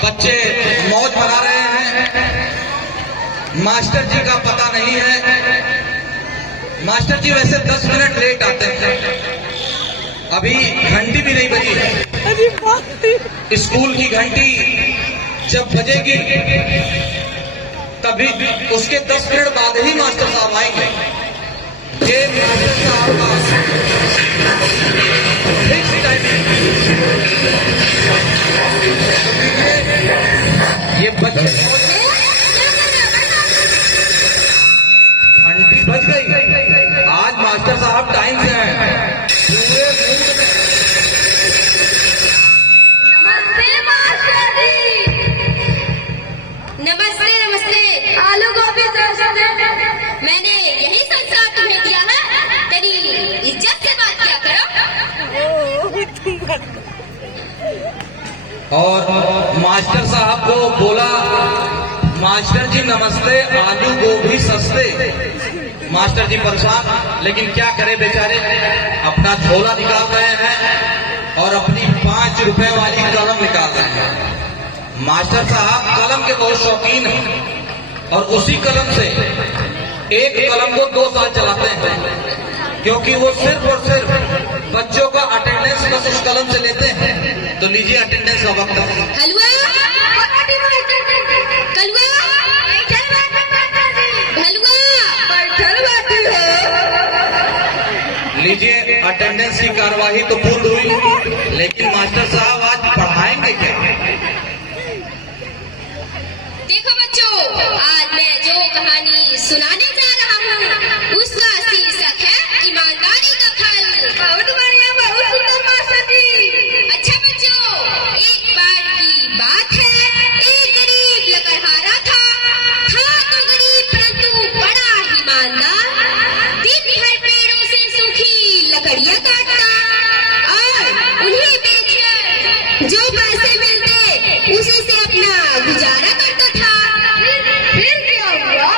बच्चे मौज मना रहे हैं। मास्टर जी का पता नहीं है। मास्टर जी वैसे 10 मिनट लेट आते हैं, अभी घंटी भी नहीं बजी है। स्कूल की घंटी जब बजेगी तभी उसके 10 मिनट बाद ही मास्टर साहब आएंगे। ये मास्टर साहब का फिक्स टाइमिंग। ये बच्चे घंटी बज गई, आज मास्टर साहब टाइम से हैं। पूरे मूड में नमस्ते मास्टर जी। नमस्ते नमस्ते। आलू गोभी मैंने यही संस्कार तुम्हें दिया है, तेरी इज्जत से बात किया करो। और मास्टर साहब को बोला, मास्टर जी नमस्ते, आलू गोभी सस्ते। मास्टर जी परेशान, लेकिन क्या करे बेचारे, अपना झोला निकाल रहे हैं और अपनी 5 रुपए वाली कलम निकाल रहे हैं। मास्टर साहब कलम के बहुत शौकीन हैं और उसी कलम से एक कलम को 2 साल चलाते हैं, क्योंकि वो सिर्फ और सिर्फ बच्चों का अटेंडेंस बस उस कलम से लेते हैं। तो लीजिए अटेंडेंस का वक्त। हलवा लीजिए अटेंडेंस की कार्यवाही तो पूर्ण हुई, लेकिन मास्टर साहब आज पढ़ाएंगे क्या? देखो बच्चों, आज मैं जो कहानी सुनाने जा रहा हूँ उसका शीर्षक है ईमानदारी का फल। बहुत बढ़िया, बहुत सुंदर मास्टर जी। अच्छा बच्चों, एक बार की बात है, एक गरीब लकड़हारा था तो गरीब परंतु बड़ा ईमानदार। दिन भर पेड़ों से सूखी लकड़ियां काटता और उन्हें बेचकर जो पैसे मिलते उसी से अपना गुजारा करता था। फिर क्या हुआ?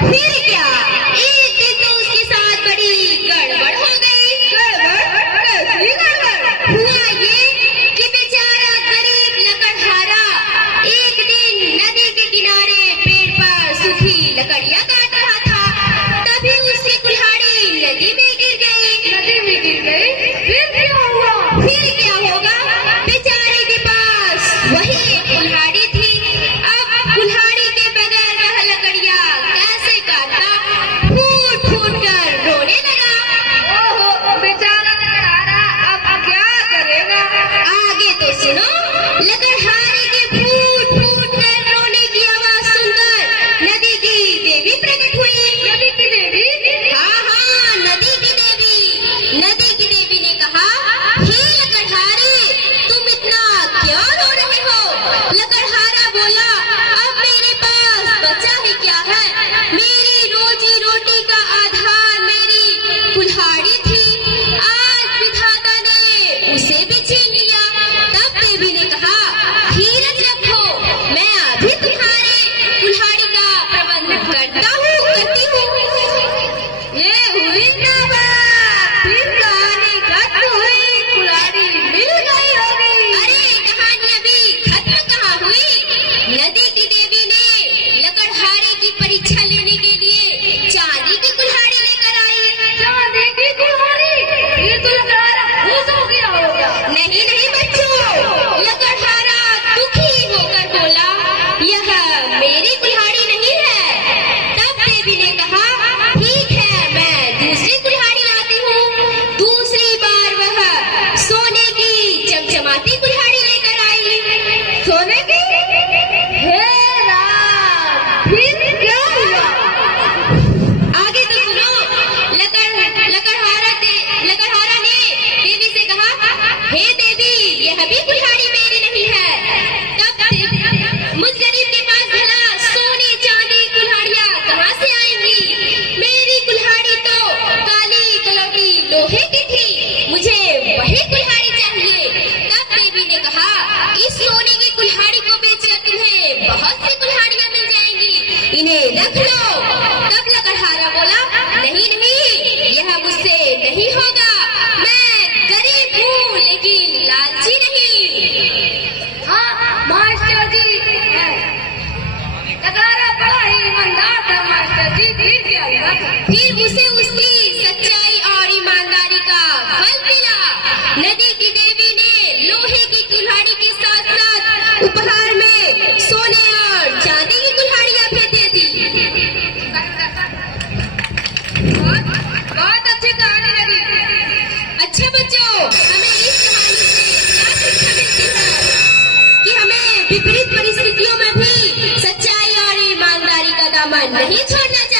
फिर क्या, एक दिन तो उसके साथ बड़ी गड़बड़ हो गई। गड़बड़? कैसी गड़बड़? हुआ ये कि बेचारा गरीब लकड़हारा एक दिन नदी के किनारे पेड़ पर सूखी लकड़ियां काट रहा था, तभी उसकी कुल्हाड़ी नदी में गिर गई। नदी में गिर गई? फिर क्या हुआ? फिर क्या होगा, बेचारे के पास वही एक कुल्हाड़ी थी। अब कुल्हाड़ी के बगैर वह लकड़ियां कैसे काटता, फूट फूट कर रोने लगा। ओहो बेचारा लकड़हारा, अब क्या करेगा? आगे तो सुनो। लकड़हारे के फूट फूट कर रोने की आवाज सुनकर नदी की देवी प्रकट हुई। नदी की देवी? हाँ हाँ, नदी की देवी। नदी की देवी ने कहा, हे लकड़हारे, तुम इतना क्यों रो रहे हो? लकड़हारा बोला, अब मेरे पास बचा ही क्या है, मेरी रोजी रोटी का आधार मेरी कुल्हाड़ी थी, आज विधाता ने उसे भी छीन लिया। तब देवी ने कहा, धीरज रखो, मैं अभी तुम्हारे कुल्हाड़ी का प्रबंध करती हूँ। ये हुई ना बात, फिर कहानी खत्म हुई, कुल्हाड़ी मिल गई होगी। अरे कहानी अभी खत्म कहाँ हुई। नदी की देवी ने लकड़हारे की परीक्षा लेने के लिए चांदी की कुल्हाड़ी लेकर आई। चांदी की कुल्हाड़ी? ये तो लकड़हारा खुश हो गया होगा। नहीं नहीं बच्चों, लकड़हारा दुखी होकर बोला, यह मेरी कुल्हाड़ी नहीं है। तब देवी ने कहा, ठीक है, मैं दूसरी कुल्हाड़ी लाती हूँ। दूसरी बार वह सोने की चमचमाती कुल्हाड़ी लेकर आई। सोने की? हे राम, फिर क्या हुआ? आगे तो सुनो। लकड़हारा ने देवी से कहा, हे देवी, यह भी कुल्हाड़ी मेरी नहीं है। तब मुझ गरीब के पास भला मास्टर जी नगारा बड़ा ही ईमानदार था मास्टर जी। फिर क्या हुआ? फिर उसे उसकी सच्चाई और ईमानदारी का फल मिला। नदी की देवी ने लोहे की कुल्हाड़ी के साथ साथ उपहार में सोने और चांदी की कुल्हाड़ियां भी दे दी। बहुत अच्छी कहानी लगी। अच्छा बच्चों, हमें इस कहानी से क्या शिक्षा मिलती है कि हमें विपरीत परिस्थितियों में भी सच्चाई और ईमानदारी का दामन नहीं छोड़ना चाहिए।